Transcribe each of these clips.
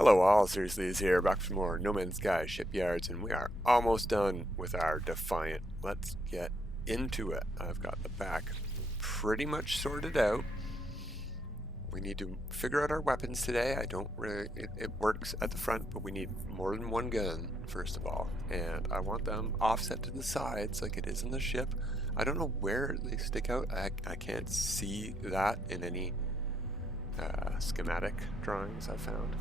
Hello all, Seriously is here, back for more No Man's Sky Shipyards, and we are almost done with our Defiant. Let's get into it. I've got the back pretty much sorted out. We need to figure out our weapons today. I don't really, it works at the front, but we need more than one gun, first of all. And I want them offset to the sides like it is in the ship. I don't know where they stick out. I can't see that in any schematic drawings I've found.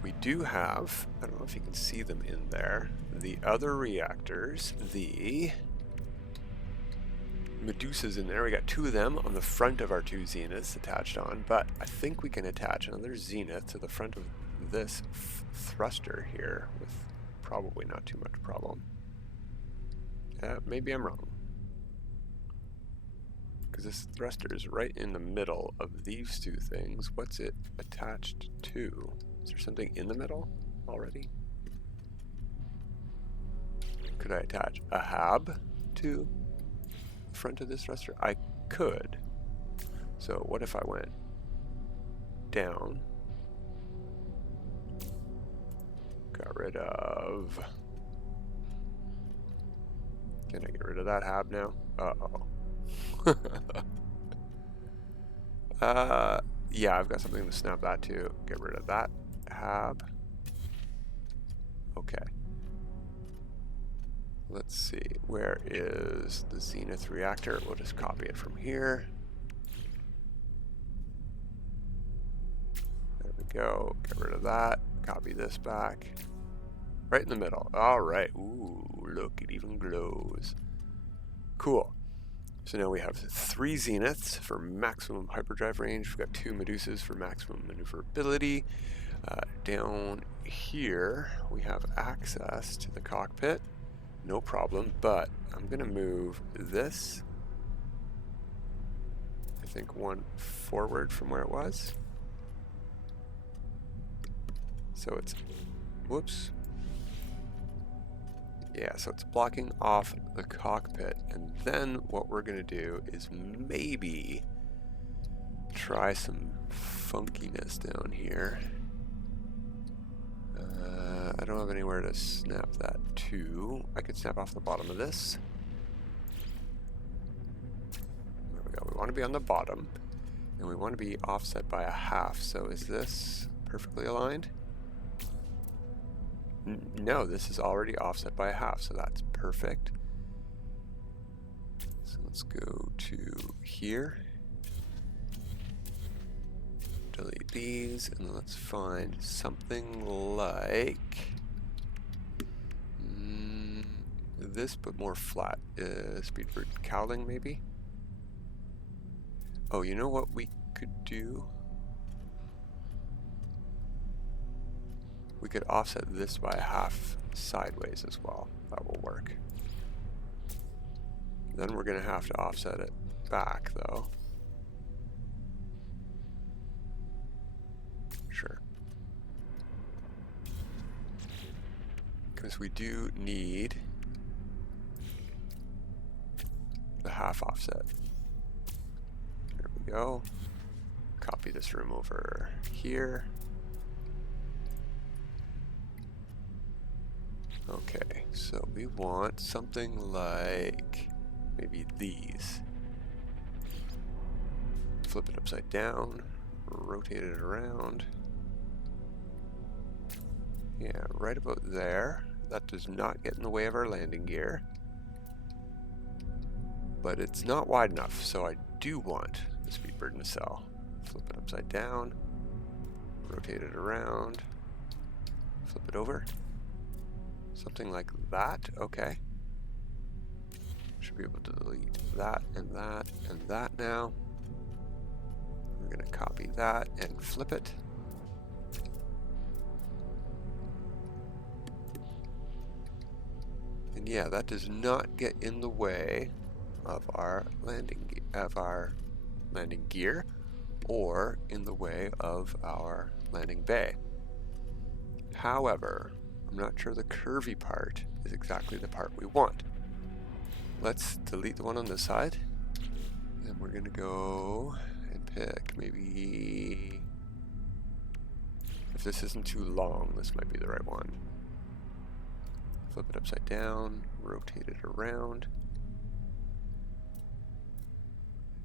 We do have, I don't know if you can see them in there, the other reactors, the Medusas in there. We got two of them on the front of our two Zeniths attached on, but I think we can attach another Zenith to the front of this thruster here with probably not too much problem. Maybe I'm wrong, because this thruster is right in the middle of these two things. What's it attached to? Is there something in the middle already? Could I attach a hab to the front of this thruster? I could. So what if I went down, got rid of, can I get rid of that hab now? Yeah, I've got something to snap that to. Get rid of that hab. Okay. Let's see, where is the Zenith Reactor? We'll just copy it from here. There we go. Get rid of that. Copy this back. Right in the middle. All right. Ooh, look, it even glows. Cool. So now we have 3 Zeniths for maximum hyperdrive range. We've got 2 Medusas for maximum maneuverability. Down here, we have access to the cockpit. No problem, but I'm going to move this, I think, one forward from where it was. So it's, whoops. Yeah, so it's blocking off the cockpit. And then what we're going to do is maybe try some funkiness down here. I don't have anywhere to snap that to. I could snap off the bottom of this. There we go. We want to be on the bottom, and we want to be offset by a half. So is this perfectly aligned? No, this is already offset by a half, so that's perfect. So let's go to here. Delete these, and let's find something like this, but more flat. Speedbird cowling, maybe? Oh, you know what we could do? We could offset this by a half sideways as well. That will work. Then we're going to have to offset it back, though. Sure. Because we do need the half offset. There we go. Copy this room over here. Okay, so we want something like maybe these. Flip it upside down, rotate it around. Yeah, right about there. That does not get in the way of our landing gear. But it's not wide enough, so I do want the Speedbird nacelle. Flip it upside down, rotate it around, flip it over. Something like that, okay. Should be able to delete that and that and that now. We're going to copy that and flip it. And yeah, that does not get in the way of our landing gear or in the way of our landing bay. However, I'm not sure the curvy part is exactly the part we want. Let's delete the one on this side, and we're going to go and pick maybe, if this isn't too long, this might be the right one. Flip it upside down, rotate it around.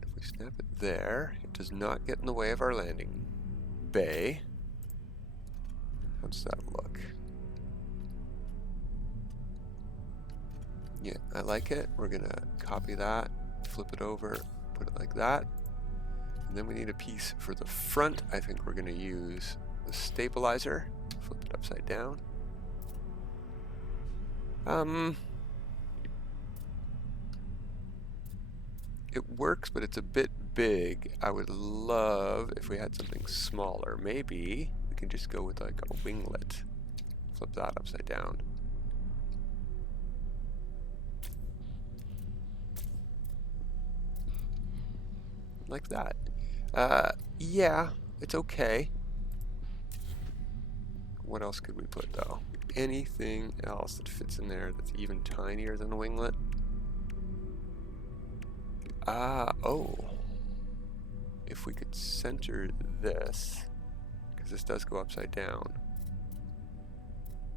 If we snap it there, it does not get in the way of our landing bay. How does that look? Yeah, I like it. We're gonna copy that, flip it over, put it like that. And then we need a piece for the front. I think we're gonna use the stabilizer. Flip it upside down. It works, but it's a bit big. I would love if we had something smaller. Maybe we can just go with like a winglet. Flip that upside down. Like that. Yeah, it's okay. What else could we put though? Anything else that fits in there that's even tinier than a winglet? Oh. If we could center this, because this does go upside down,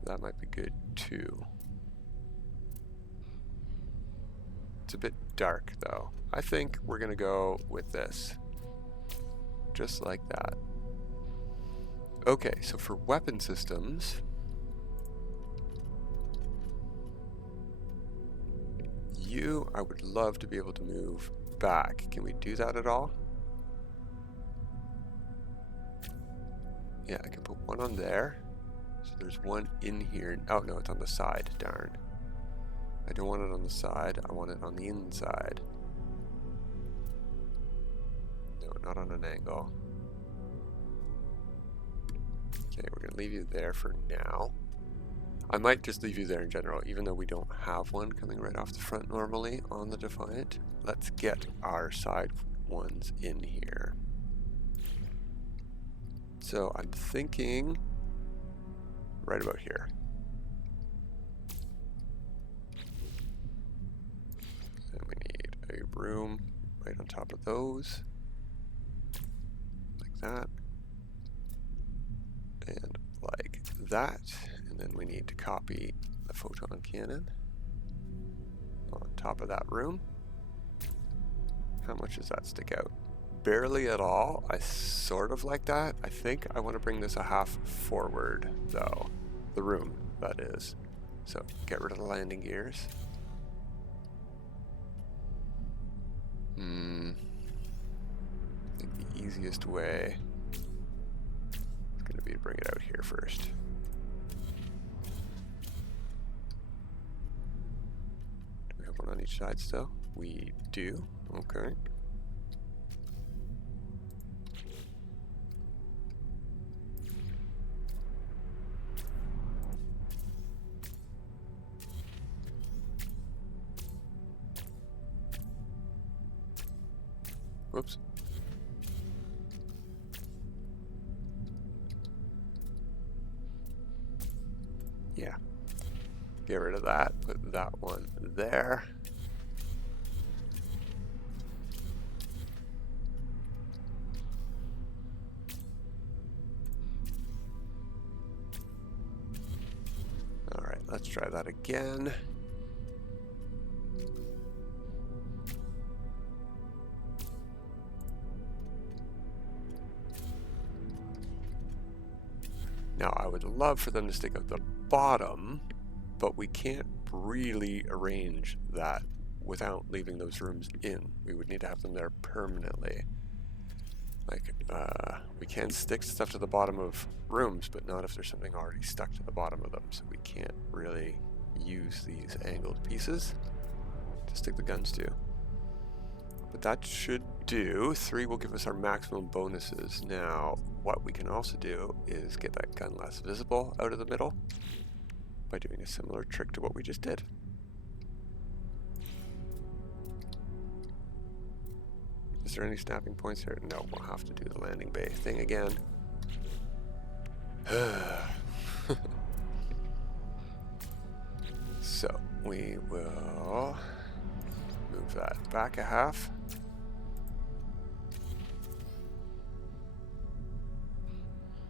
that might be good too. It's a bit dark though. I think we're gonna go with this. Just like that. Okay, so for weapon systems, I would love to be able to move back. Can we do that at all? Yeah, I can put one on there. So there's one in here. Oh no, it's on the side, darn. I don't want it on the side, I want it on the inside. No, not on an angle. Okay, we're gonna leave you there for now. I might just leave you there in general, even though we don't have one coming right off the front normally on the Defiant. Let's get our side ones in here. So I'm thinking right about here. And we need a room right on top of those. Like that. And like that. And then we need to copy the photon cannon on top of that room. How much does that stick out? Barely at all. I sort of like that. I think I want to bring this a half forward though. The room, that is. So get rid of the landing gears. I think the easiest way is going to be to bring it out here first. Do we have one on each side still? We do. Okay. Whoops. Yeah. Get rid of that. Put that one there. All right, let's try that again. Now, I would love for them to stick out the bottom, but we can't really arrange that without leaving those rooms in. We would need to have them there permanently. Like, we can stick stuff to the bottom of rooms, but not if there's something already stuck to the bottom of them. So we can't really use these angled pieces to stick the guns to. But that should do. 3 will give us our maximum bonuses. Now, what we can also do is get that gun less visible out of the middle by doing a similar trick to what we just did. Is there any snapping points here? No, we'll have to do the landing bay thing again. So, we will move that back a half.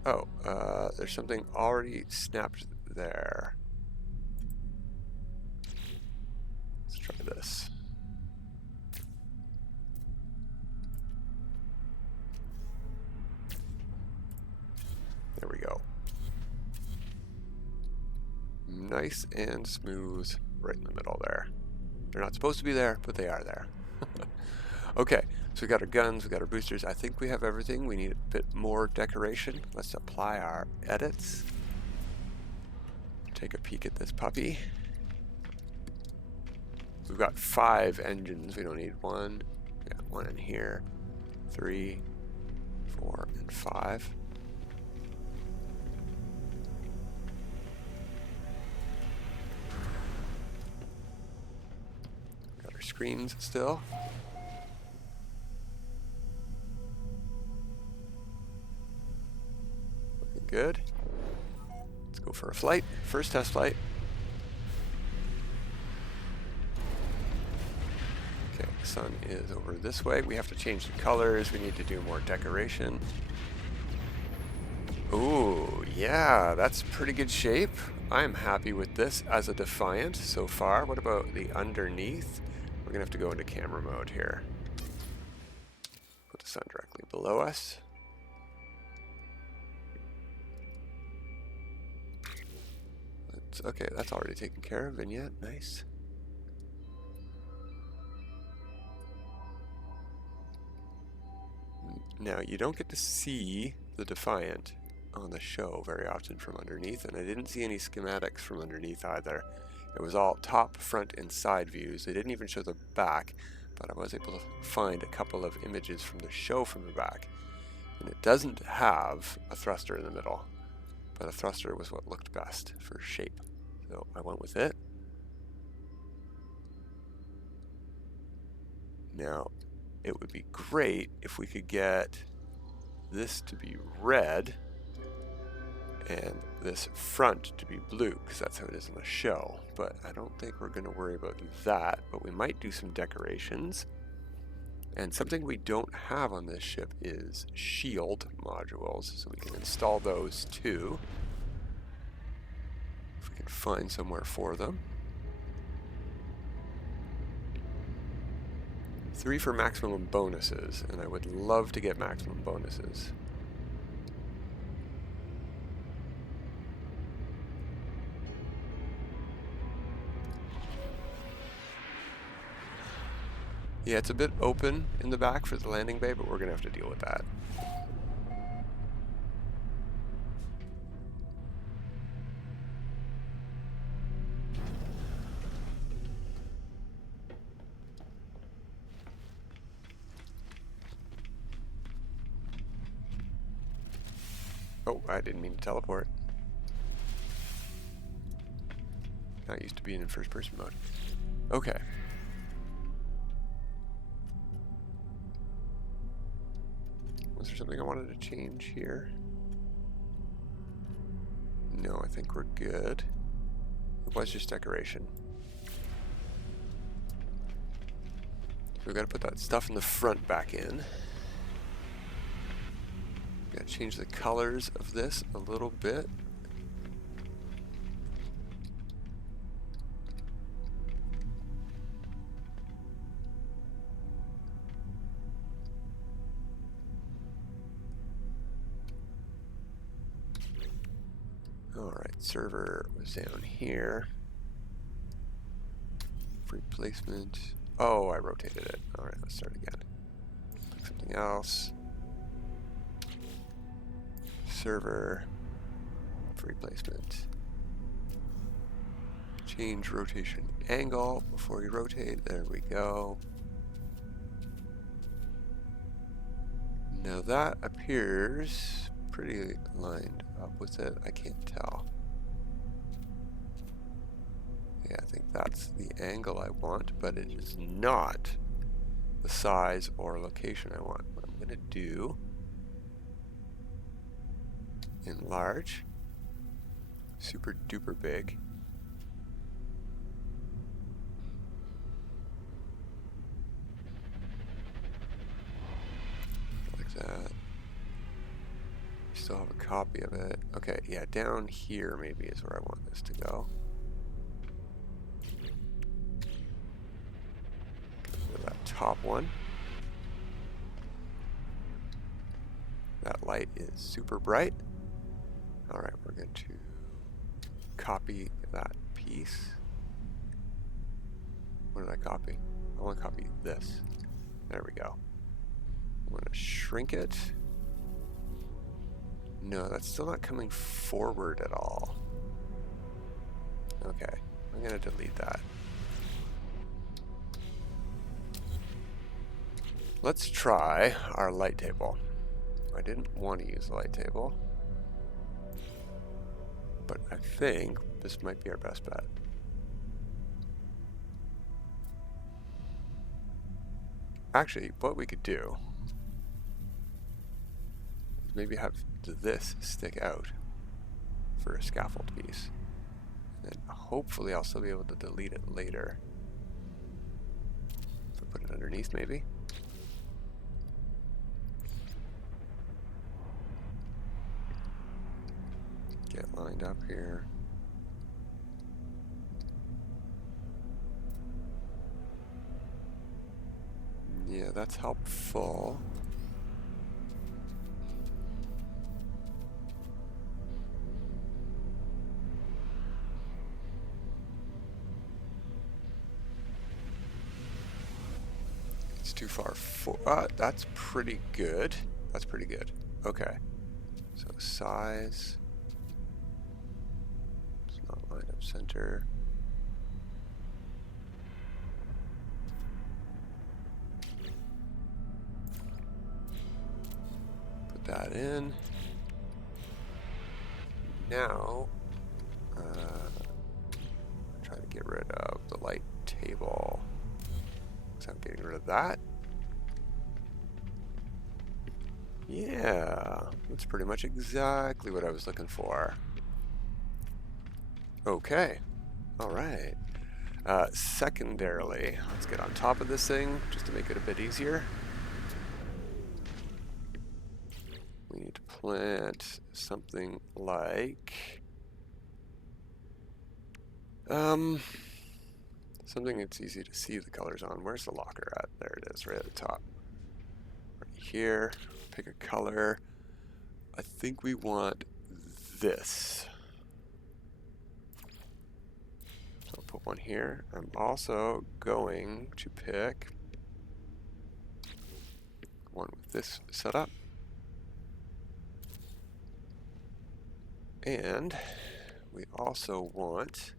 Oh, there's something already snapped there. Let's try this. There we go. Nice and smooth right in the middle there. They're not supposed to be there, but they are there. Okay, so we got our guns, we got our boosters. I think we have everything. We need a bit more decoration. Let's apply our edits. Take a peek at this puppy. We've got 5 engines. We don't need one. We got 1 in here. 3, 4, and 5. Got our screens still. Looking good. Let's go for a flight. First test flight. Okay, the sun is over this way. We have to change the colors. We need to do more decoration. Ooh, yeah, that's pretty good shape. I'm happy with this as a Defiant so far. What about the underneath? We're gonna have to go into camera mode here. Put the sun directly below us. Okay, that's already taken care of. Vignette, nice. Now, you don't get to see the Defiant on the show very often from underneath, and I didn't see any schematics from underneath either. It was all top, front, and side views. They didn't even show the back, but I was able to find a couple of images from the show from the back. And it doesn't have a thruster in the middle, but a thruster was what looked best for shape. So I went with it. Now, it would be great if we could get this to be red and this front to be blue, because that's how it is in the show. But I don't think we're going to worry about that, but we might do some decorations. And something we don't have on this ship is shield modules, so we can install those too, if we can find somewhere for them. 3 for maximum bonuses, and I would love to get maximum bonuses. Yeah, it's a bit open in the back for the landing bay, but we're going to have to deal with that. Oh, I didn't mean to teleport. Not used to being in first person mode. Okay. Was there something I wanted to change here? No, I think we're good. It was just decoration. So we've got to put that stuff in the front back in. Got to change the colors of this a little bit. Alright, server was down here. Replacement. Oh, I rotated it. Alright, let's start again. Pick something else. Server. Replacement. Change rotation angle before you rotate. There we go. Now that appears pretty lined up with it. I can't tell. Yeah, I think that's the angle I want, but it is not the size or location I want. What I'm going to do, enlarge, super duper big. Like that. still have a copy of it. Okay, yeah, down here maybe is where I want this to go. That top one. That light is super bright. Alright, we're going to copy that piece. What did I copy? I want to copy this. There we go. I'm going to shrink it. No, that's still not coming forward at all. Okay, I'm going to delete that. Let's try our light table. I didn't want to use the light table, but I think this might be our best bet. Actually, what we could do is maybe have this stick out for a scaffold piece. And hopefully I'll still be able to delete it later. So put it underneath maybe. Get lined up here. Yeah, that's helpful. It's too far for. That's pretty good. That's pretty good. Okay. So size. It's not lined up center. Put that in. Now, try to get rid of the light table. So I'm getting rid of that. Yeah, that's pretty much exactly what I was looking for. Okay, all right. Secondarily, let's get on top of this thing just to make it a bit easier. We need to plant something like something that's easy to see the colors on. Where's the locker at? There it is, right at the top. Right here. Pick a color. I think we want this. So I'll put one here. I'm also going to pick one with this setup. And we also want,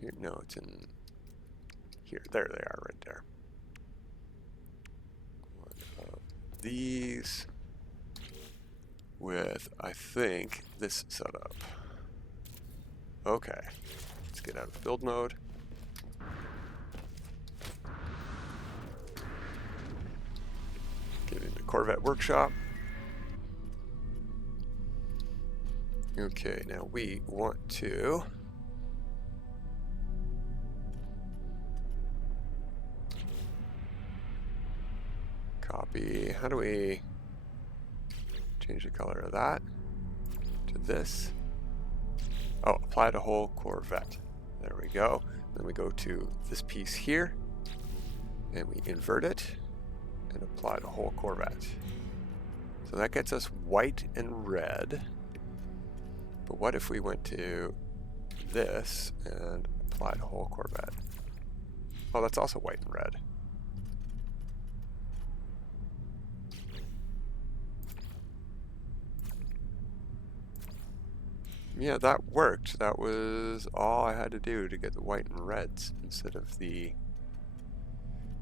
here, no, it's in here. There they are, right there. One of these with, I think, this setup. Okay, let's get out of build mode. Get into Corvette Workshop. Okay, now we want to copy. How do we change the color of that to this? Oh, apply to whole Corvette. There we go. Then we go to this piece here and we invert it and apply to whole Corvette. So that gets us white and red. But what if we went to this and applied a whole Corvette? Oh, that's also white and red. Yeah, that worked. That was all I had to do to get the white and reds instead of the...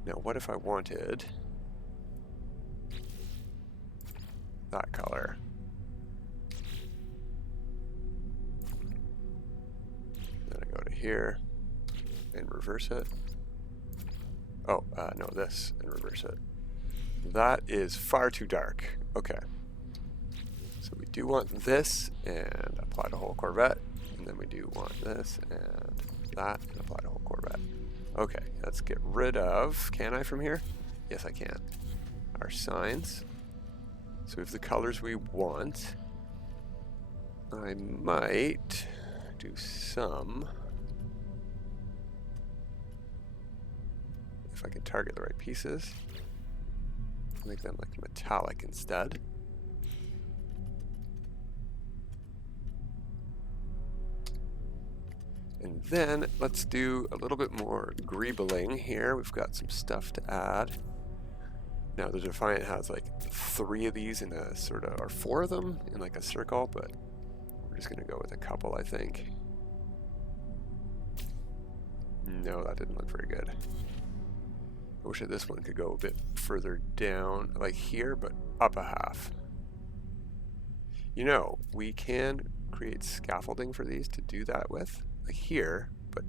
Now, what if I wanted that color? Then I go to here and reverse it. Oh, no, this and reverse it. That is far too dark. Okay. So we do want this and apply to whole Corvette. And then we do want this and that and apply to whole Corvette. Okay, let's get rid of, can I from here? Yes, I can. Our signs. So we have the colors we want. I might do some, if I can target the right pieces, make them like metallic instead. And then let's do a little bit more greebling here. We've got some stuff to add. Now the Defiant has like 3 of these in a sort of, or 4 of them in like a circle, but we're just gonna go with a couple, I think. No, that didn't look very good. I wish that this one could go a bit further down, like here, but up a half. You know, we can create scaffolding for these to do that with, like here, but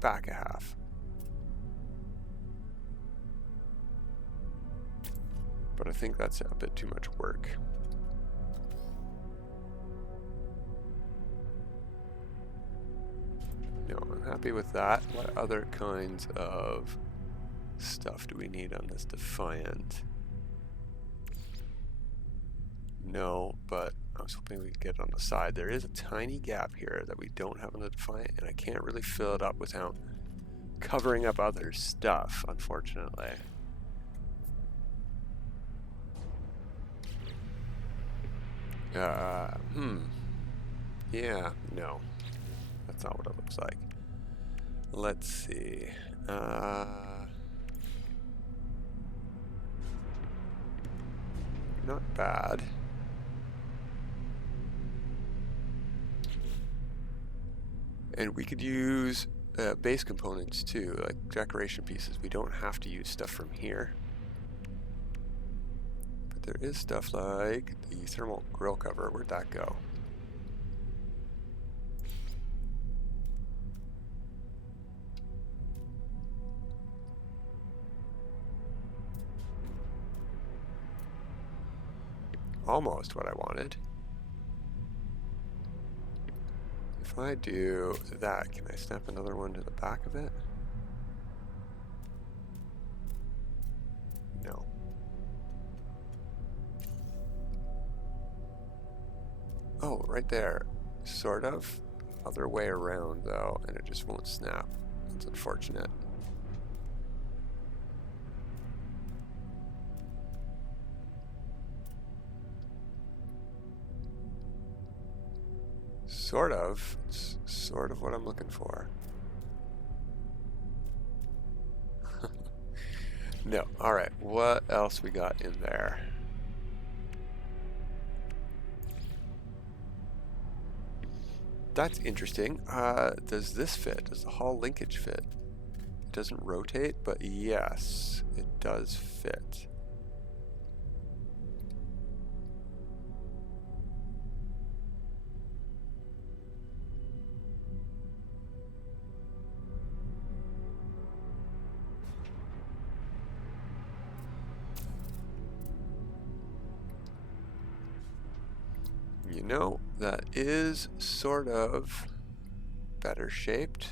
back a half. But I think that's a bit too much work. No, I'm happy with that. What other kinds of stuff do we need on this Defiant? No, but I was hoping we could get it on the side. There is a tiny gap here that we don't have on the Defiant, and I can't really fill it up without covering up other stuff, unfortunately. Yeah, no. That's not what it looks like. Let's see. Not bad. And we could use base components too, like decoration pieces. We don't have to use stuff from here. But there is stuff like the thermal grill cover. Where'd that go? Almost what I wanted. If I do that, can I snap another one to the back of it? No. Oh, right there. Sort of. Other way around though, and it just won't snap. That's unfortunate. Sort of. It's sort of what I'm looking for. No. Alright, what else we got in there? That's interesting. Does this fit? Does the hull linkage fit? It doesn't rotate, but yes, it does fit. You know, that is sort of better shaped.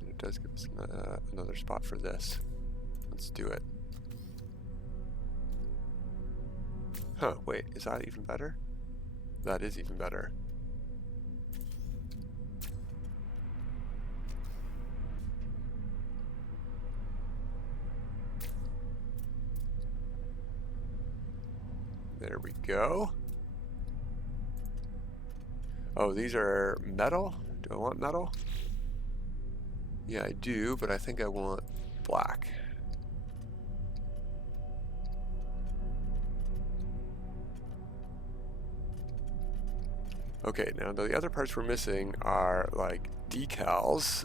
And it does give us another spot for this. Let's do it. Huh, wait, is that even better? That is even better. There we go. Oh, these are metal? Do I want metal? Yeah, I do, but I think I want black. Okay, now the other parts we're missing are like decals.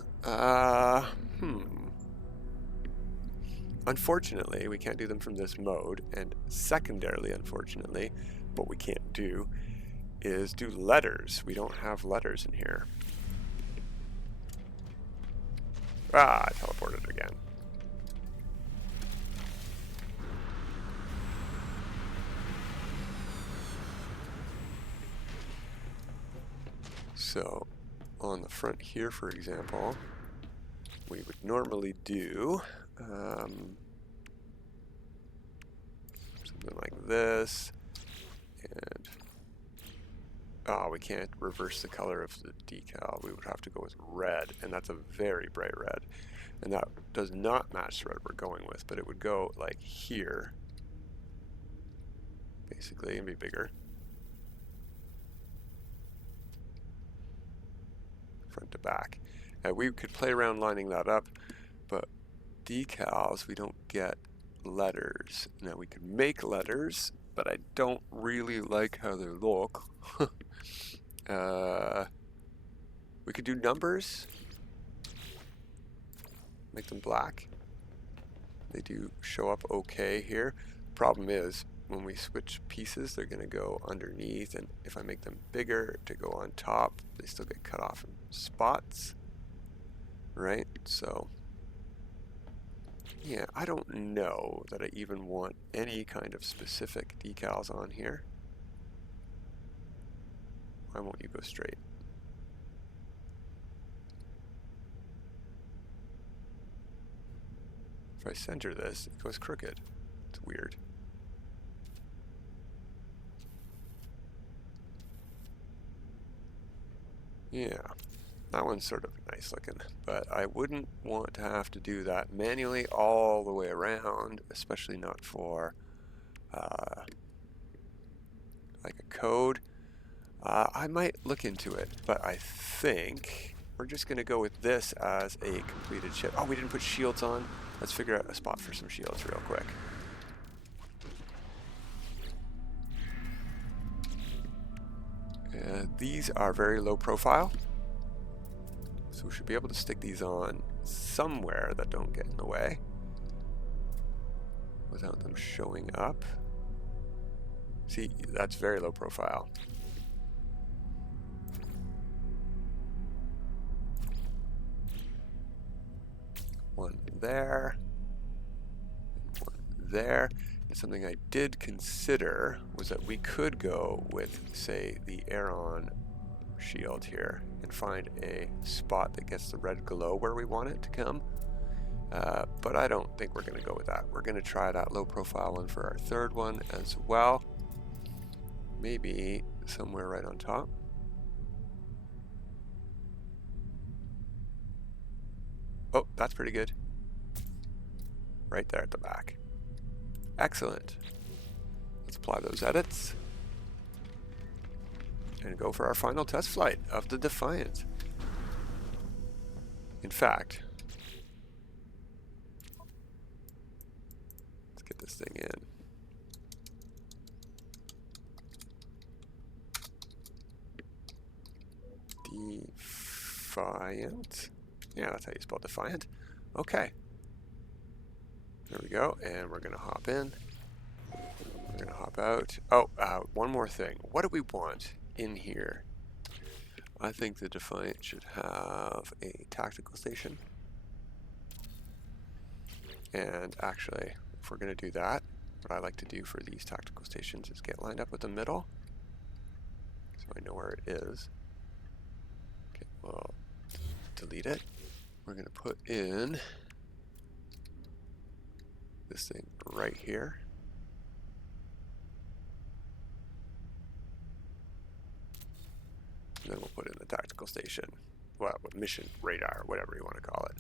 Unfortunately, we can't do them from this mode, and secondarily, unfortunately, what we can't do is do letters. We don't have letters in here. Ah, I teleported again. So, on the front here, for example, we would normally do Something like this. And oh, we can't reverse the color of the decal. We would have to go with red, and that's a very bright red. And that does not match the red we're going with, but it would go like here, basically, and be bigger. Front to back. We could play around lining that up, but decals, we don't get letters. Now we could make letters, but I don't really like how they look. We could do numbers, make them black. They do show up okay here. Problem is, when we switch pieces, they're going to go underneath, and if I make them bigger to go on top, they still get cut off in spots, right? So yeah, I don't know that I even want any kind of specific decals on here. Why won't you go straight? If I center this, it goes crooked. It's weird. Yeah, that one's sort of nice looking, but I wouldn't want to have to do that manually all the way around, especially not for like a code. I might look into it, but I think we're just going to go with this as a completed ship. Oh, we didn't put shields on. Let's figure out a spot for some shields real quick. These are very low profile, so we should be able to stick these on somewhere that don't get in the way without them showing up. See, that's very low profile. One there, one there. And something I did consider was that we could go with, say, the Aeron shield here and find a spot that gets the red glow where we want it to come. But I don't think we're going to go with that. We're going to try that low profile one for our third one as well. Maybe somewhere right on top. Oh, that's pretty good. Right there at the back. Excellent. Let's apply those edits and go for our final test flight of the Defiant. In fact, let's get this thing in. Defiant. Yeah, that's how you spell Defiant. Okay. There we go, and we're going to hop in. We're going to hop out. Oh, one more thing. What do we want in here? I think the Defiant should have a tactical station. And actually, if we're going to do that, what I like to do for these tactical stations is get lined up with the middle, so I know where it is. Okay, well, delete it. We're going to put in this thing right here. And then we'll put in the tactical station, well, mission radar, whatever you want to call it.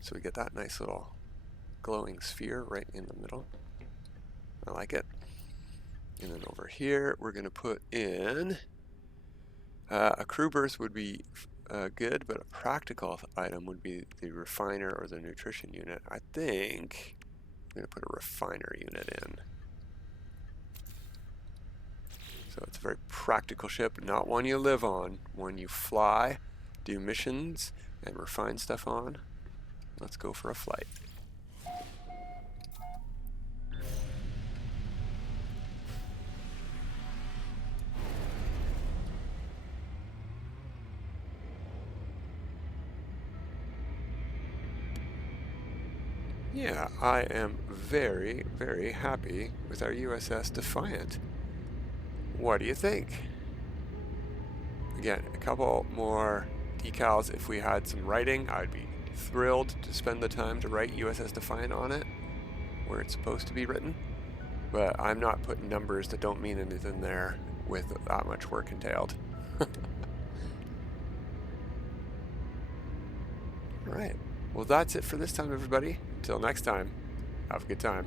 So we get that nice little glowing sphere right in the middle. I like it. And then over here, we're going to put in a crew berth would be good, but a practical item would be the refiner or the nutrition unit. I think I'm going to put a refiner unit in. So it's a very practical ship, not one you live on, one you fly, do missions, and refine stuff on. Let's go for a flight. Yeah, I am very, very happy with our USS Defiant. What do you think? Again, a couple more decals. If we had some writing, I'd be thrilled to spend the time to write USS Defiant on it, where it's supposed to be written. but I'm not putting numbers that don't mean anything there with that much work entailed. Alright, well that's it for this time, everybody. Until next time, have a good time.